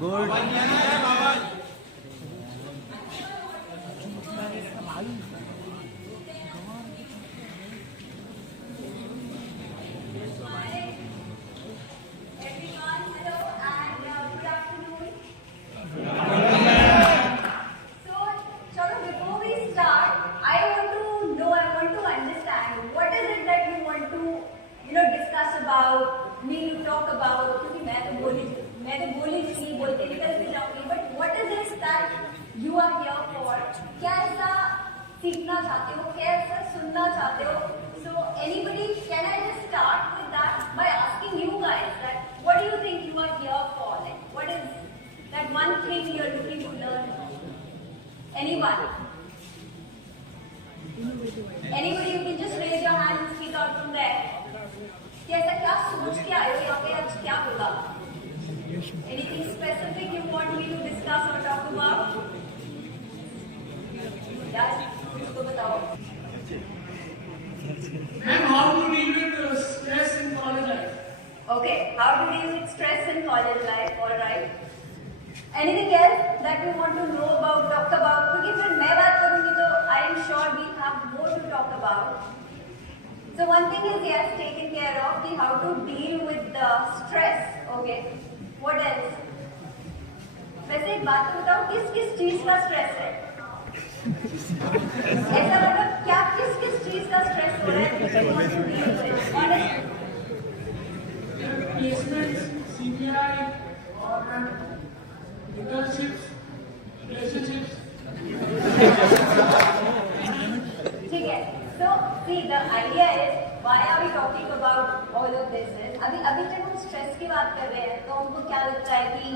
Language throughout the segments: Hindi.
Good discuss about, need to talk about, क्योंकि मैं तो बोली नहीं बोलते निकल भी जाऊंगी, but what is this that you are here for? क्या ऐसा सीखना चाहते हो, क्या ऐसा सुनना चाहते हो? So anybody, can I just start with that by asking you guys that what do you think you are here for? Like what is that one thing you are looking to learn? Anyone? Anybody, you can just raise your hand and speak out from there. कैसा क्या सोच के आए हो यहाँ पे, आज क्या होगा? Anything specific you want me to discuss or talk about? यार इसको बताओ. And how to deal with stress in college life. Okay, how to deal with stress in college life? All right. Anything else that you want to know about, talk about? क्योंकि फिर मैं बात करूँगी तो I am sure we have more to talk about. So one thing is yes, taken care of the how to deal with the stress. Okay. What else? वैसे एक बात तो बताओ, किस चीज का स्ट्रेस है? ऐसा मतलब क्या किस चीज का स्ट्रेस हो रहा है? Placements, CPI, or internships, relationships. ठीक है. So see, the idea is why are we talking about all of this? Is अभी जब हम स्ट्रेस की बात कर रहे हैं तो हमको क्या लगता है कि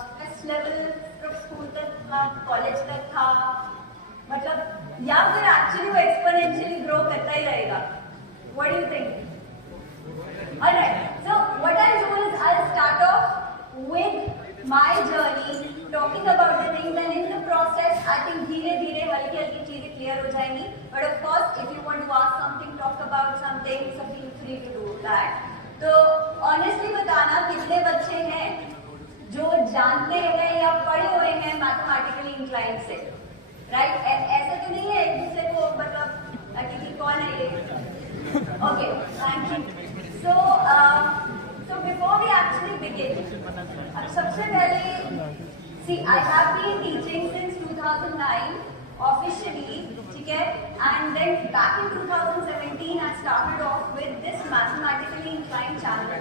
स्ट्रेस लेवल सिर्फ स्कूल तक था, कॉलेज तक था, मतलब या फिर एक्चुअली वो एक्सपोनेंशियली ग्रो करता ही रहेगा? What do you think? Alright, so what I'll do is I'll start off with my journey talking about the things, and in the process I think धीरे-धीरे हल्की चीजें clear हो जाएंगी. But of course, if you want to ask something, talk about something, so feel free to do that. तो honestly बताना कितने बच्चे हैं जो जानते हैं या पढ़े हुए हैं mathematically inclined से, right? ऐसा तो नहीं है एक दूसरे को मतलब कि कौन है ये? Okay, thank you. So before we actually begin, अब सबसे पहले see, I have been teaching since 2009 officially, ठीक है? And then back in 2017 I started off with this mathematically inclined channel.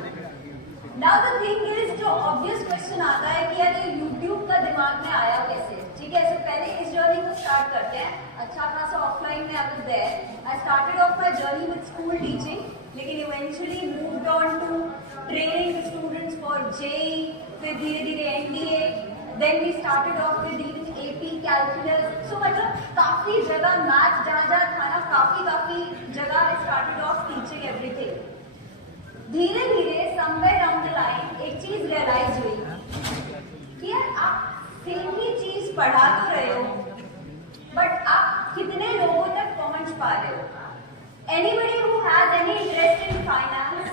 Now the thing is, जो obvious question आता है कि यार ये YouTube का दिमाग में आया कैसे? ठीक है, so पहले इस जर्नी को स्टार्ट करते हैं. अच्छा खासा ऑफलाइन में I was there. I started off my journey with school teaching, लेकिन eventually moved on to training the students for JEE, फिर धीरे-धीरे NDA. Then we started off with even AP, calculus. So मतलब काफी जगह मैथ जहाँ था ना, काफी जगह I started off teaching everything. धीरे-धीरे somewhere down the line एक चीज realize हुई कि यार आप सेम ही चीज पढ़ा तो रहे हो, but आप कितने लोगों तक पहुंच पा रहे हो? Anybody who has any interest in finance?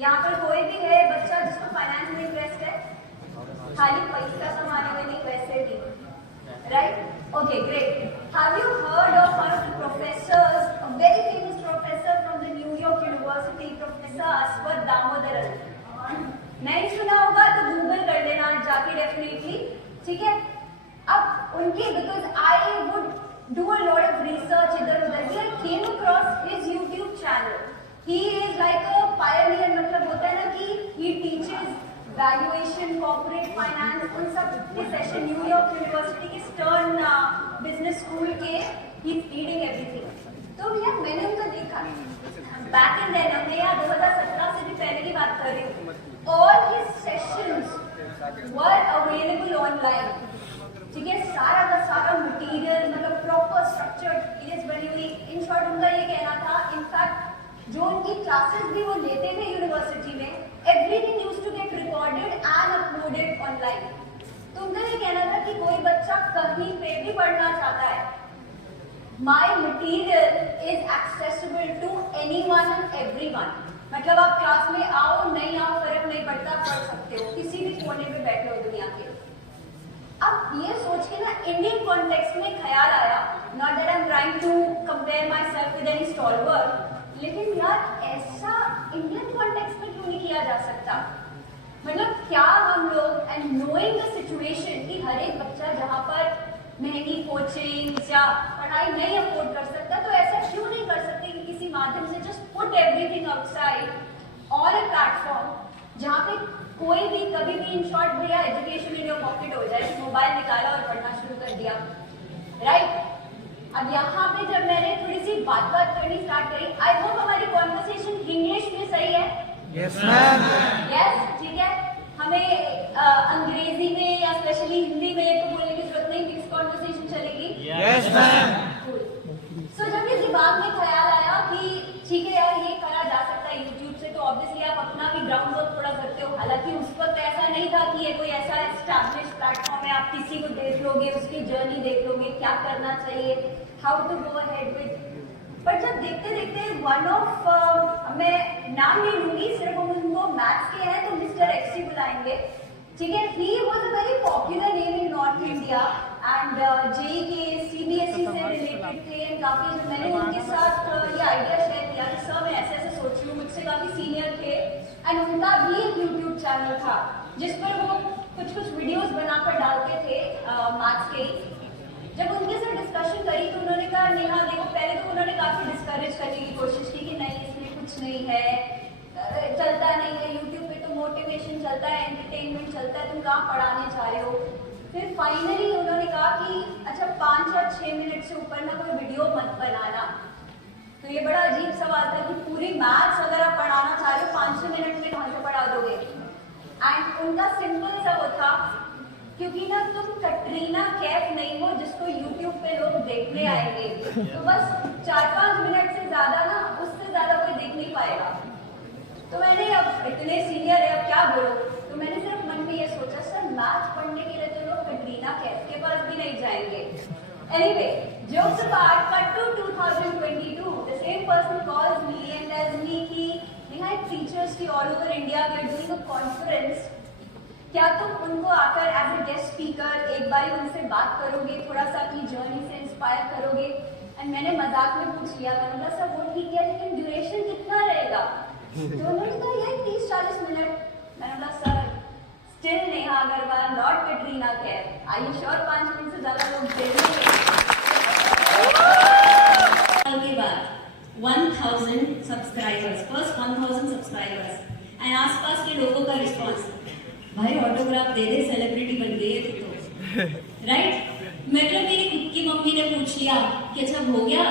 यहाँ पर कोई भी है बच्चा जिसको फाइनेंस में इंटरेस्ट है? खाली पैसा कमाने में नहीं, वैसे भी, right? Okay, great. Have you heard of our professors, a very famous professor from the New York University, Professor Aswath Damodaran? नहीं सुना होगा तो गूगल कर लेना जाके डेफिनेटली, ठीक है? अब उनकी, because I would do a lot of research इधर-उधर, I came across his YouTube channel. He is like a pioneer, मतलब होता है ना कि he teaches valuation, corporate finance, उन सब के सेशन न्यूयॉर्क यूनिवर्सिटी के स्टर्न बिजनेस स्कूल के, ही इज लीडिंग एवरीथिंग. तो यार मैंने उनका देखा बैक इन देन, मैं यार 2017 से भी पहले की बात कर रही हूँ. All his sessions were available online. In short उनका ये कहना था, इनफैक्ट जो उनकी क्लासेस भी वो लेते थे यूनिवर्सिटी में, everything used to get recorded and uploaded online. तो उनका ये कहना था कि कोई बच्चा कहीं पे भी पढ़ना चाहता है, my material is accessible to anyone and everyone. मतलब आप क्लास में आओ नहीं आओ फर्क नहीं पड़ता, पढ़ सकते हो, किसी भी कोने पे बैठे हो दुनिया के। अब ये सोच के ना इंडियन कॉन्टेक्स्ट में ख्याल आया, not that I am trying to compare myself with any stalwart, लेकिन यार ऐसा इंडियन कॉन्टेक्स्ट में क्यों नहीं किया जा सकता? मतलब क्या हम लोग, एंड नोइंग द सिचुएशन कि हर एक बच्चा जहाँ पर महंगी कोचिंग या पढ़ाई नहीं अफोर्ड कर सकता, तो ऐसा क्यों नहीं कर सकते कि किसी माध्यम से जस्ट पुट एवरीथिंग आउटसाइड और अ प्लेटफॉर्म जहाँ पे कोई भी कभी भी इन शॉर्ट भैया एजुकेशन इन योर पॉकेट हो जाए, मोबाइल निकाला और पढ़ना शुरू कर दिया, राइट? अब यहाँ पे जब मैंने थोड़ी सी बात करनी स्टार्ट करी, आई होप हमारी कॉन्वर्सेशन इंग्लिश में सही है। Yes ma'am. यस, ठीक है। हमें अंग्रेजी में या स्पेशली हिंदी में तो बोलने की जरूरत नहीं, मिक्स कॉन्वर्सेशन चलेगी। Yes ma'am. सो जब ये दिमाग में ख्याल आया कि ठीक है यार ये करा जा सकता है यूट्यूब से, तो ऑब्वियसली आप अपना भी ग्राउंड वर्क थोड़ा करते हो। हालांकि उस वक्त ऐसा नहीं था कि ये कोई ऐसा एस्टैब्लिश प्लेटफॉर्म है, आप किसी को देख लोगे, उसकी जर्नी देख लोगे, क्या करना चाहिए, how to go ahead with. पर जब देखते देखते वन ऑफ, मैं नाम नहीं लूंगी, सिर्फ हम उनको मैथ्स के हैं तो मिस्टर एक्सी बुलाएंगे, ठीक है। He was a very popular name in north India and JEE के सीबीएसई से रिलेटेड थे, एंड काफी जब मैंने उनके साथ ये आइडिया शेयर किया कि सर मैं ऐसे ऐसे सोच रही हूँ, मुझसे काफी सीनियर थे एंड उनका भी एक यूट्यूब चैनल था जिस पर वो कुछ वीडियोस बनाकर डालते थे मैथ्स के। जब उनके साथ डिस्कशन करी तो उन्होंने कहा नेहा देखो, पहले तो उन्होंने काफी डिस्करेज करने की कोशिश की कि नहीं इसमें कुछ नहीं है, चलता नहीं है, यूट्यूब पे तो मोटिवेशन चलता है, एंटरटेनमेंट चलता है, तुम कहाँ पढ़ाने जा रहे हो। फिर फाइनली उन्होंने कहा कि अच्छा 5 या 6 मिनट से ऊपर ना कोई वीडियो मत बनाना। तो ये बड़ा अजीब सवाल था कि पूरी मैथ्स अगर आप पढ़ाना चाह रहे हो 5-6 मिनट में कहाँ से पढ़ा दोगे। एंड उनका सिंपल सा वो था, क्योंकि ना तुम कटरीना कैफ नहीं हो जिसको यूट्यूब पे लोग देखने आएंगे, तो बस 4-5 मिनट से ज्यादा ना, उससे ज्यादा कोई देख नहीं पाएगा। तो मैंने अब इतने सीनियर है अब क्या बोलो, तो मैंने सिर्फ मन में ये सोचा सर मैथ्स पढ़ने के लिए तो लोग कटरीना कैफ के पास भी नहीं जाएंगे। Anyway, jokes apart, cut to 2022, the same person calls me and tells me कि Neha teachers की all over India we are doing a conference, क्या तुम उनको आकर एज ए गेस्ट स्पीकर एक बार उनसे बात करोगे, थोड़ा सा अपनी जर्नी से इंस्पायर करोगे। एंड मैंने मजाक में पूछ लिया, मैंने बोला सर वो ठीक है लेकिन ड्यूरेशन कितना रहेगा? तो उन्होंने कहा यार 30-40 मिनट। मैंने बोला sir still Neha Agarwal, not Katrina Kaif, I you sure 5 minute से ज्यादा लोग देखेंगे? साल के बाद 1000 सब्सक्राइबर्स, फर्स्ट 1000 सब्सक्राइबर्स, एंड आसपास के लोगों का रिस्पॉन्स, भाई ऑटोग्राफ दे दे, सेलिब्रिटी बन गई है तो राइट। मतलब मेरी खुद की मम्मी ने पूछ लिया कि अच्छा हो गया,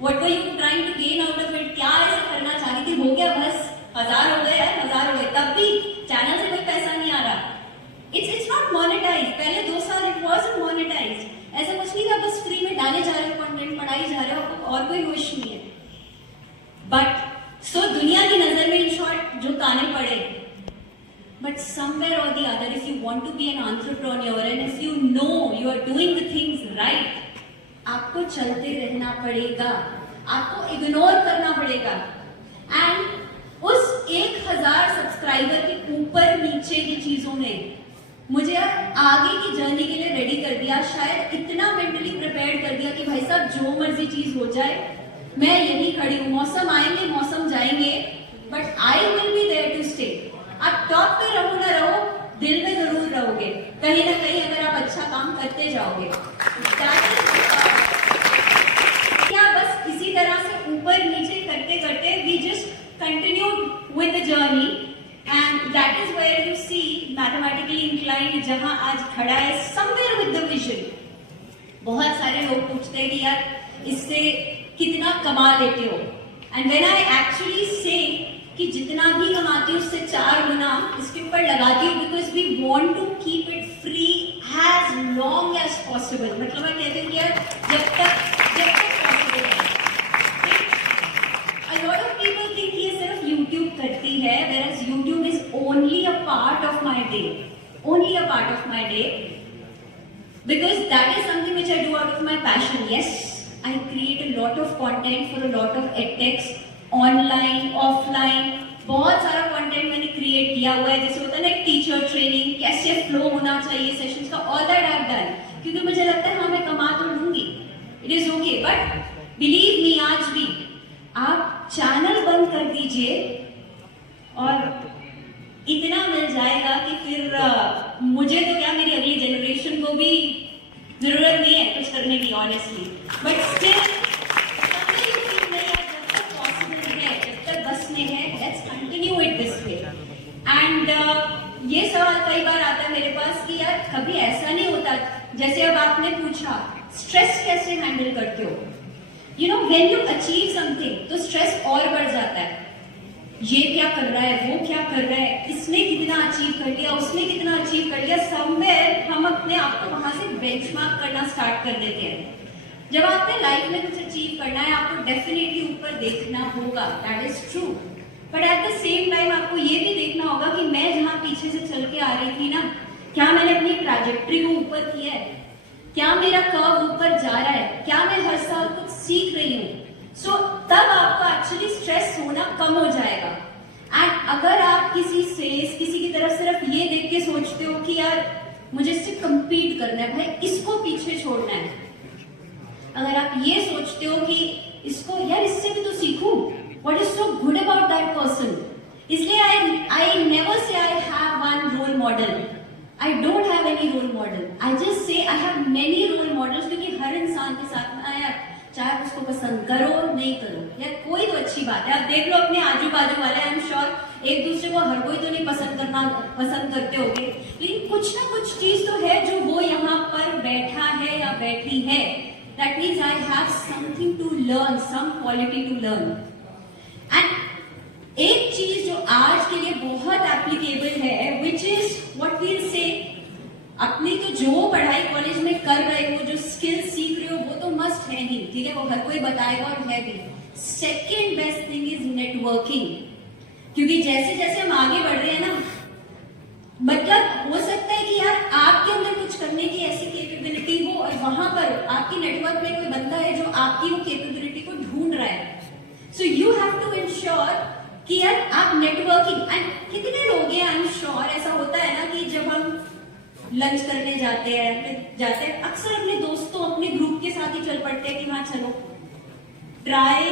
what were you trying to gain out of it, क्या ऐसा करना चाह रही थी, हो गया बस 1000 हो गए यार, 1000 हो गए, तब भी चैनल से कोई पैसा नहीं आ रहा। इट्स नॉट मोनेटाइज, पहले 2 साल इट वाज़न्ट मोनेटाइज, ऐसा कुछ नहीं था, बस फ्री में डाले जा रहे हो कंटेंट, पढ़ाई जा रहे हो, आपको और कोई विश नहीं है। बट सो दुनिया की नजर में इन शॉर्ट जो ताने पड़े, but somewhere or the other if you want to be an entrepreneur and if you know you are doing the things right, आपको चलते रहना पड़ेगा, आपको इग्नोर करना पड़ेगा। एंड उस 1000 सब्सक्राइबर के ऊपर नीचे की चीजों ने मुझे आगे की जर्नी के लिए रेडी कर दिया, शायद इतना मेंटली प्रिपेयर कर दिया कि भाई साहब जो मर्जी चीज हो जाए मैं यही खड़ी हूँ, मौसम आएंगे मौसम जाएंगे, but I will be there to stay. आप टॉप पे रहो ना रहो, दिल में जरूर रहोगे कहीं ना कहीं, अगर आप अच्छा काम करते जाओगे। क्या बस इसी तरह से ऊपर नीचे करते करते we just continued with the journey and that is where you see mathematically inclined जहां आज खड़ा है, समवेयर विद द विजन। बहुत सारे लोग पूछते हैं कि यार इससे कितना कमा लेते हो, एंड व्हेन आई एक्चुअली से कि जितना भी कमाती हूँ उससे 4 गुना इसके ऊपर लगाती हूँ, because we want to keep it free as long as possible. मतलब मैं कहती हूँ कि यार जब तक पॉसिबल है। only a part of my day. Only a part of my day. Because that is something which I do out of my passion. Yes, I create a lot of content for a lot of edtechs, online, offline. बहुत सारा कंटेंट मैंने क्रिएट किया हुआ है, जैसे होता है ना टीचर ट्रेनिंग, कैसे फ्लो होना चाहिए सेशंस का, all that I have done, क्योंकि मुझे लगता है हाँ मैं कमा तो लूंगी, it is okay, but believe me आज भी आप चैनल बंद कर दीजिए और इतना मिल जाएगा कि फिर मुझे तो क्या, मेरी अगली जनरेशन को भी जरूरत नहीं है कुछ करने की, ऑनेस्टली, बट स्टिल एंड ये सवाल कई बार आता है मेरे पास कि यार कभी ऐसा नहीं होता, जैसे अब आपने पूछा स्ट्रेस कैसे हैंडल करते हो, you know when you achieve something तो स्ट्रेस और बढ़ जाता है, ये क्या कर रहा है, वो क्या कर रहा है, इसने कितना अचीव कर लिया, उसने कितना अचीव कर लिया, समवेयर हम अपने आप को वहां से बेंचमार्क करना स्टार्ट कर देते हैं। जब आपने लाइफ में कुछ अचीव करना है आपको डेफिनेटली ऊपर देखना होगा, that is true, but at the same time आपको ये भी देखना होगा कि मैं जहां पीछे से चल के आ रही थी ना, क्या मैंने अपनी ट्रैजेक्टरी को ऊपर किया है, क्या मेरा कर्व ऊपर जा रहा है, क्या मैं हर साल कुछ सीख रही हूँ, सो तब आपका एक्चुअली स्ट्रेस होना कम हो जाएगा। एंड अगर आप किसी की तरफ सिर्फ ये देख के सोचते हो कि यार मुझे इससे compete करना है, भाई इसको पीछे छोड़ना है, अगर आप ये सोचते हो कि इसको यार इससे भी तो सीखूं, what is so good about that person, इसलिए I never say I have one role model, I don't have any role model, I just say I have many role models, क्योंकि हर इंसान के साथ में यार चाहे आप उसको पसंद करो नहीं करो या कोई तो अच्छी बात है, आप देख लो अपने आजू बाजू वाले, आई एम श्योर एक दूसरे को हर कोई तो नहीं पसंद करते होंगे, लेकिन कुछ ना कुछ चीज तो है जो वो यहाँ पर बैठा है या बैठी है, that means I have something to learn, some quality to learn। And एक चीज जो आज के लिए बहुत एप्लीकेबल है, विच इज व्हाट वील से, अपनी तो जो पढ़ाई कॉलेज में कर रहे हो, जो स्किल सीख रहे हो, वो तो मस्ट है ही, ठीक है, वो हर कोई बताएगा और है भी। Second best thing is networking, क्योंकि जैसे जैसे हम आगे बढ़ रहे हैं ना, मतलब हो सकता है कि यार आपके अंदर कुछ करने की ऐसी कैपेबिलिटी हो और वहां पर आपकी नेटवर्क में कोई बंदा है जो आपकी वो कैपेबिलिटी को ढूंढ रहा है, so you have to ensure कि यार आप नेटवर्किंग, एंड कितने लोग हैं, आई एम श्योर ऐसा होता है ना कि जब हम लंच करने जाते हैं अक्सर अपने दोस्तों अपने ग्रुप के साथ ही चल पड़ते हैं कि हाँ चलो, try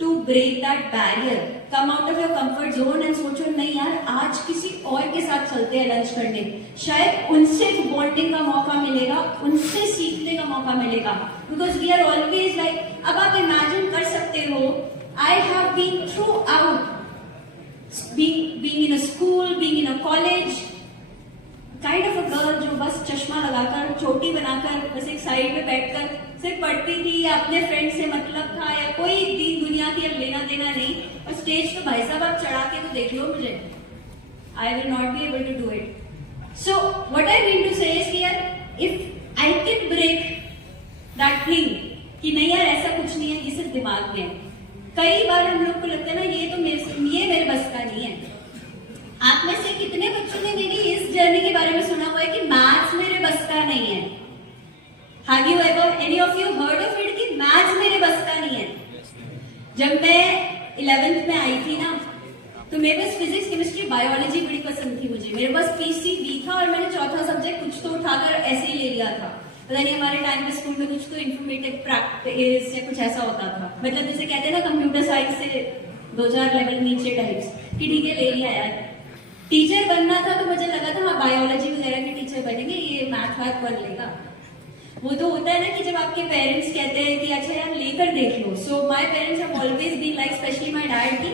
to break that barrier, come out of your comfort zone and सोचो नहीं यार आज किसी और के साथ चलते हैं लंच करने, शायद उनसे बॉन्डिंग का मौका मिलेगा, उनसे सीखने का मौका मिलेगा, because we are always like, अब आप इमेजिन कर सकते हो, I have been throughout, being in a school, being in a college, kind of a girl जो बस चश्मा लगाकर, चोटी बनाकर, बस एक साइड पे बैठकर सिर्फ पढ़ती थी, या अपने फ्रेंड से मतलब था, या कोई दीन दुनिया की अब लेना देना नहीं, और स्टेज पे भाई साहब आप चढ़ा के तो देख लो मुझे, I will not be able to do it। So what I mean to say is कि यार if I can break that thing कि नहीं यार ऐसा कुछ नहीं है, ये सिर्फ दिमाग में है। कई बार हम लोग को लगता है ना ये मेरे बस का नहीं है। आप में से कितने बच्चों ने मेरी इस जर्नी के बारे में सुना हुआ है कि मैथ्स मेरे बस का नहीं है? Have you ever any of you heard of it कि मैथ्स मेरे बस का नहीं है? जब मैं 11th में आई थी ना, तो मेरे पास फिजिक्स, केमिस्ट्री, बायोलॉजी बड़ी पसंद थी मुझे, मेरे पास PCB था और मैंने चौथा सब्जेक्ट कुछ तो उठाकर ऐसे ही ले लिया था, पता नहीं हमारे टाइम में स्कूल में कुछ तो इन्फॉर्मेटिव प्रैक्टिस या कुछ ऐसा होता था, मतलब जैसे कहते हैं ना कंप्यूटर साइंस से 2-4 लेवल नीचे टाइप्स कि ठीक है ले लिया यार। टीचर बनना था तो मुझे लगा था हाँ बायोलॉजी वगैरह के टीचर बनेंगे, ये मैथ पढ़ लेगा। वो तो होता है ना कि जब आपके पेरेंट्स कहते हैं कि अच्छा यार लेकर देख लो, so my parents have always been like, especially my dad, की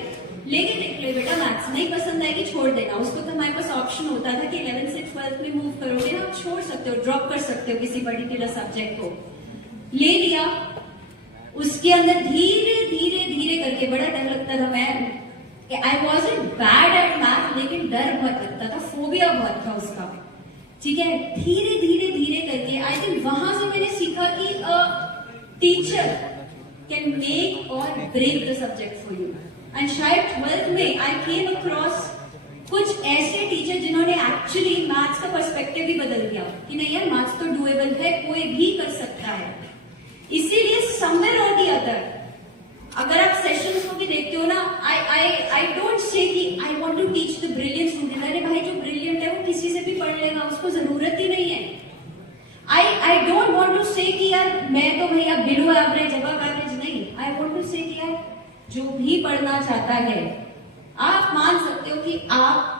लेके देख लो बेटा, मैथ्स नहीं पसंद आएगी छोड़ देना। उसको तो हमारे पास ऑप्शन होता था कि 11th से 12th में मूव करोगे ना, आप छोड़ सकते हो, ड्रॉप कर सकते हो किसी पर्टिकुलर सब्जेक्ट को। ले लिया, उसके अंदर धीरे धीरे धीरे करके, बड़ा डर लगता था, मैं आई वॉज़न्ट बैड एट मैथ, लेकिन डर बहुत लगता था, फोबिया बहुत था उसका, ठीक है। धीरे धीरे धीरे करके आई थिंक वहां से मैंने सीखा कि teacher can make or break the subject for you. And शायद 12th में आई केम अक्रॉस कुछ ऐसे टीचर एक्चुअली मैथ्स का पर्सपेक्टिव भी बदल गया कि नहीं यार मैथ्स तो डुएबल है, कोई भी कर सकता है। इसीलिए समवेयर और दी अदर अगर आप सेशंस को भी देखते हो ना, आई डोंट से कि I want to teach the brilliant student. अरे भाई जो ब्रिलियंट है वो किसी से भी पढ़ लेगा, उसको जरूरत ही नहीं है। आई डोंट वांट टू से कि यार मैं तो भैया बिलो एवरेज अबव एवरेज, नहीं। आई वांट टू से कि यार जो भी पढ़ना चाहता है आप मान सकते हो कि आप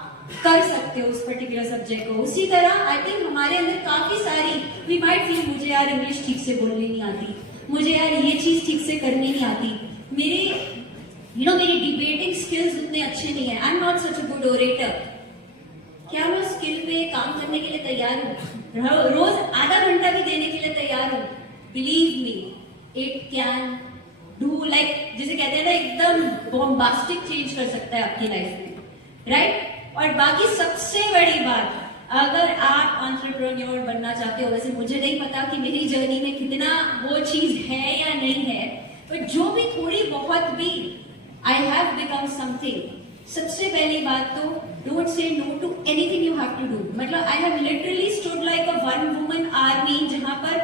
कर सकते हो उस पर्टिकुलर सब्जेक्ट को। उसी तरह आई थिंक हमारे अंदर काफी सारी वी माइट फील मुझे यार इंग्लिश ठीक से बोलनी नहीं आती, मुझे यार ये चीज ठीक से करनी नहीं आती, मेरे मेरी डिबेटिंग स्किल्स उतने अच्छे नहीं है, I am not such a good orator. क्या मैं स्किल पे काम करने के लिए तैयार हूँ? रोज आधा घंटा भी देने के लिए तैयार हूँ। Believe me it can do like जिसे कहते हैं ना एकदम बॉम्बास्टिक चेंज कर सकता है आपकी लाइफ में, राइट? और बाकी सबसे बड़ी बात, अगर आप एंटरप्रेन्योर बनना चाहते हो, वैसे मुझे नहीं पता कि मेरी जर्नी में कितना वो चीज है या नहीं है, पर जो भी थोड़ी बहुत भी आई हैव बिकम समथिंग। सबसे पहली बात तो don't say no to anything you have to do. मतलब I have literally stood like a one woman army, जहां पर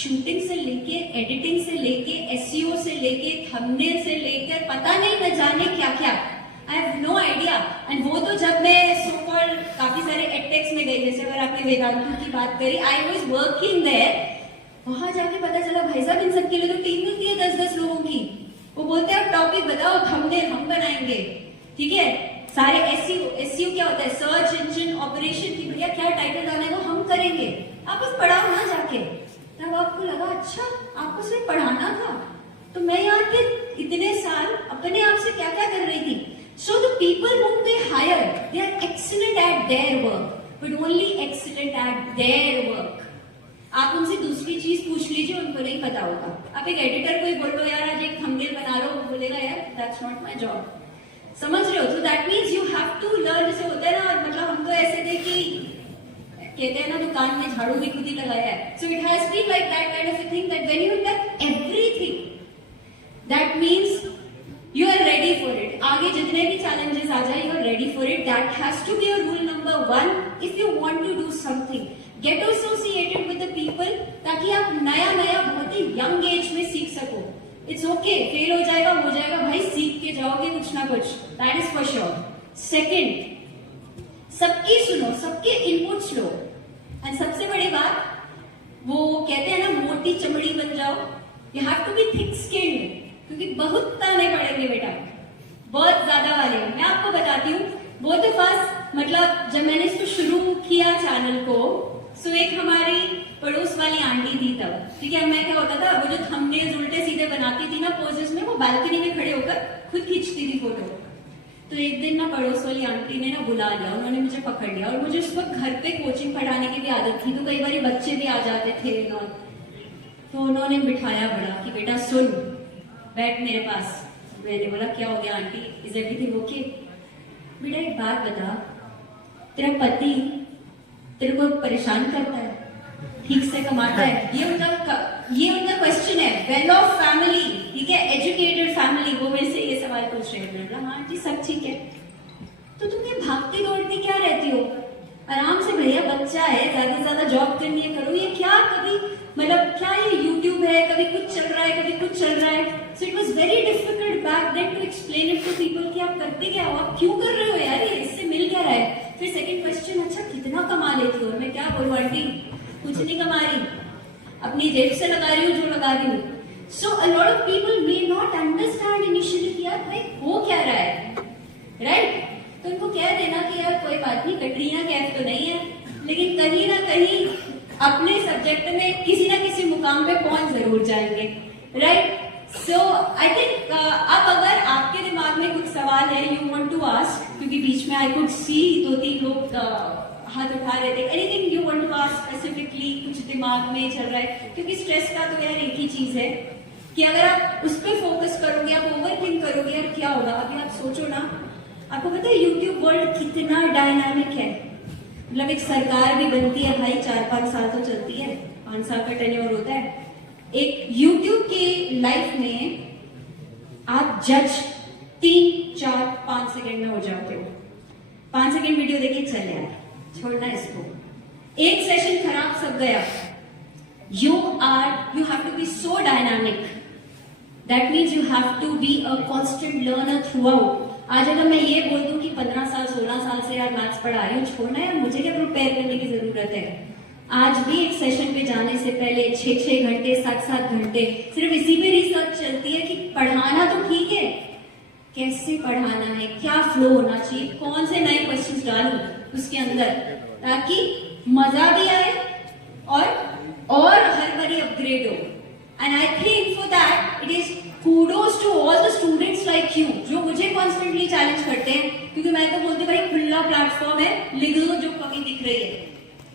शूटिंग से लेके एडिटिंग से लेके एसईओ से लेके थंबनेल से लेकर पता नहीं न जाने क्या क्या, I have no idea. And वो तो जब मैं सो कॉल्ड काफी सारे एडटेक्स में गई, जैसे अगर आपने वेदांतु की बात करी, आई वाज वर्किंग देयर, वहां जाके पता चला भाई साहब इन सबके लिए तो टीम होती है 10-10 लोगों की। वो बोलते हैं आप टॉपिक बताओ, थंबनेल हम बनाएंगे, ठीक है? सारे एसईओ क्या होता है, सर्च इंजन ऑपरेशन की, भैया क्या टाइटल डालना है वो हम करेंगे, आप बस पढ़ाओ ना जाके। तब आपको लगा अच्छा आपको सिर्फ पढ़ाना था, तो मैं यहाँ के इतने साल अपने आप से क्या क्या कर रही थी। So the people whom they hire, they are excellent at their work, but only excellent at their work. आप उनसे दूसरी चीज पूछ लीजिए, उनको नहीं पता होगा। आप एक एडिटर को ही बोल लो यार आज एक थंबनेल बना लो, वो बोलेगा यार that's not my job। समझ रहे हो? So that means you have to learn। जैसे होता है ना, मतलब हम तो ऐसे थे कि कहते हैं ना दुकान में झाड़ू भी खुद ही लगाया है। So it has been like that kind of a thing that when you have done everything, that means you are ready for it। आगे जितने भी challenges आ जाए, you are ready for it। That has to be your rule number 1 if you want to do something। Get associated with the people ताकि आप नया नया बहुत ही young age में सीख सको। It's okay, फेल हो जाएगा भाई, सीख के जाओगे कुछ ना कुछ, that is for sure। Second, सबकी सुनो, सबके इनपुट्स लो। एंड सबसे बड़ी बात, वो कहते हैं ना मोटी चमड़ी बन जाओ, you have to be thick skinned, क्योंकि बहुत ताने पड़ेंगे बेटा, बहुत ज्यादा वाले। मैं आपको बताती हूँ, वो तो फर्स्ट मतलब जब मैंने इसको शुरू किया चैनल को, सो एक हमारी पड़ोस वाली आंटी थी तब, ठीक है? मैं क्या होता था, वो जो थंबनेल्स उल्टे सीधे बनाती थी ना पोजेस में, वो बालकनी में खड़े होकर खुद खींचती थी फोटो। तो एक दिन ना पड़ोस वाली आंटी ने ना बुला लिया, उन्होंने मुझे पकड़ लिया, और मुझे उस वक्त घर पे कोचिंग पढ़ाने की भी आदत थी, तो कई बार बच्चे भी आ जाते थे ना, तो उन्होंने बिठाया बड़ा कि बेटा सुन, बैठ मेरे पास। मैंने बोला क्या हो गया आंटी, इज एवरीथिंग ओके? बेटा एक बात बता, तेरा पति तेरे को परेशान करता है, ठीक से कमाता है? ये उनका क्वेश्चन है। वेल ऑफ फैमिली, ठीक है, एजुकेटेड फैमिली, वो मेरे से ये सवाल पूछ रहे हैं। मैंने बोला हाँ जी सब ठीक है। तो तुम ये भागती दौड़ती क्या रहती हो? आराम से भैया, बच्चा है, ज्यादा से ज्यादा जॉब करनी है, करो। ये क्या कभी मतलब क्या ये यूट्यूब है, कभी कुछ चल रहा है, कभी कुछ चल रहा है। So it was very difficult back then to explain it to people कि आप करते क्या हो, आप क्यों कर रहे हो यार, ये इससे मिल क्या रहा है? फिर सेकंड क्वेश्चन, अच्छा कितना कमा लेती हो? मैं क्या बोलूं आंटी, कुछ नहीं कमा रही, अपनी जेब से लगा रही हूँ जो लगा रही हूँ। So a lot of people may not understand initially कि यार भाई हो क्या रहा है, राइट? तो उनको कह देना कि यार कोई बात नहीं, कटरीना कैफ तो नहीं है, लेकिन कहीं ना कहीं अपने सब्जेक्ट में किसी ना किसी मुकाम पे पहुंच जरूर जाएंगे, राइट? सो आई थिंक अब अगर आपके दिमाग में कुछ सवाल है, यू वांट टू आस्क, क्योंकि बीच में आई कुड सी 2-3 लोग हाथ उठा रहे थे, anything you want to ask specifically, कुछ दिमाग में चल रहा है? क्योंकि स्ट्रेस का तो यार एक ही चीज है कि अगर आप उस पर फोकस करोगे, आप ओवर थिंक करोगे, यार क्या होगा? अभी आप सोचो ना, आपको पता है यूट्यूब वर्ल्ड कितना डायनामिक है। मतलब एक सरकार भी बनती है भाई, 4-5 साल तो चलती है, 5 साल का टेन्योर होता है। एक यूट्यूब की लाइफ में आप जज 3, 4, 5 सेकेंड में हो जाते हो। 5 सेकेंड वीडियो देखे चल यार, छोड़ना इसको। एक सेशन खराब सब गया। You have to be so dynamic. That means you have to be a constant learner throughout. आज अगर मैं ये बोल दूं कि 15 साल 16 साल से यार मैथ्स पढ़ा रही हूँ, छोड़ना है, मुझे क्या प्रिपेयर करने की जरूरत है। आज भी एक सेशन पे जाने से पहले 6-6 घंटे 7-7 घंटे सिर्फ इसी पे रिसर्च चलती है कि पढ़ाना तो ठीक है, कैसे पढ़ाना है, क्या फ्लो होना चाहिए, कौन से नए क्वेश्चंस डालूं उसके अंदर ताकि मजा भी आए और हर बारी अपग्रेड हो। And I think for that it is kudos to all the students like you जो मुझे कॉन्स्टेंटली चैलेंज करते हैं, क्योंकि मैं तो बोलती भाई खुला प्लेटफॉर्म है, लिख लो जो कमी दिख रही है।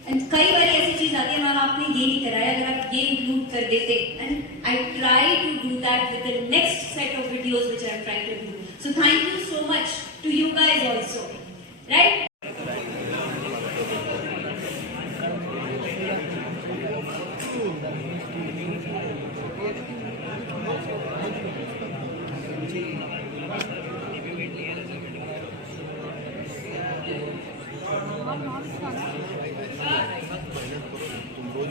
एंड कई बार ऐसी चीज आती है मैम आपने ये नहीं कराया, अगर आप ये इंक्लूड कर देते, and I try to do that with the next set of videos which I am trying to do. So thank you so much to you guys also, right. तुम रोज